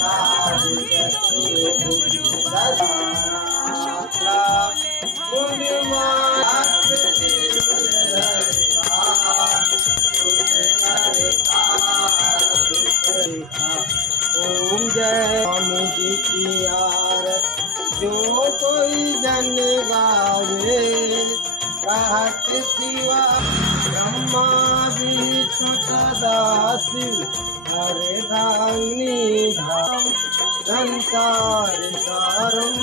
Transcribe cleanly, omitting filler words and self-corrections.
ओम जय स्वामी जी की आरती जो कोई जन गावे कहत शिवा ब्रह्मा विष्णु सदा शिव हरे धाम संसार सारम